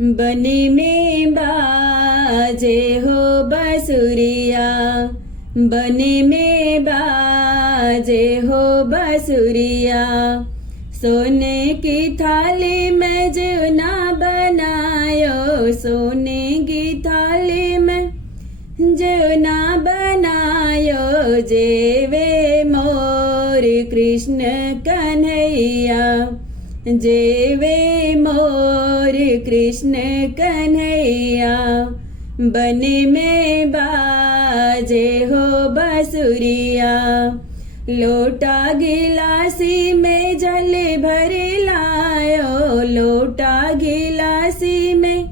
बनी में बाजे हो बसुरिया, बनी में बाजे हो बसुरिया। सोने की थाली में जीवना बनायो, सोने की थाली में जीवना बनायो। जेवे मोर कृष्ण कन्हैया, जेवे मोर कृष्ण कन्हैया। बन में बाजे हो बसुरिया, लोटा गिलासी में जल भर लायो, लोटा गिलासी में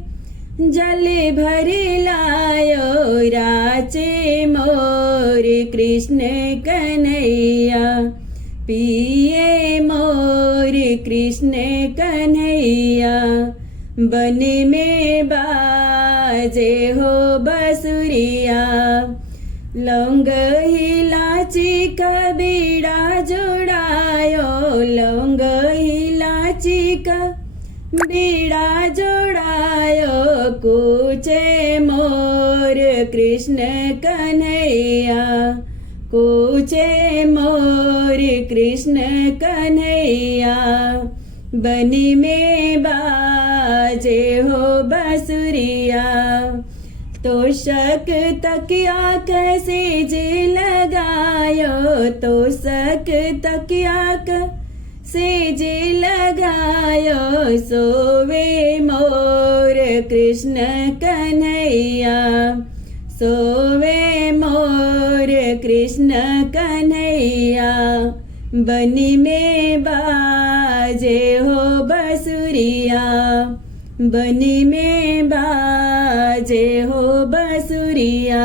जल भर लायो। राचे मोर कृष्ण कन्हैया, पिए मोर कृष्ण कन्हैया। बन में बाजे हो बसुरिया, लौंग इलाची का बीड़ा जोड़ायो, लौंग इलाची का बीड़ा जोड़ायो। कूचे मोर कृष्ण कन्हैया, कूचे मोर कृष्ण कन्हैया। बनी में बाजे हो बसुरिया, तोशक तकिया कैसे जे लगायो, तोशक तकिया कैसे जे लगायो। सोवे मोर कृष्ण कन्हैया, सोवे मोर कृष्ण कन्हैया। बनी में बाजे हो बसुरिया, बनी में बाजे हो बसुरिया।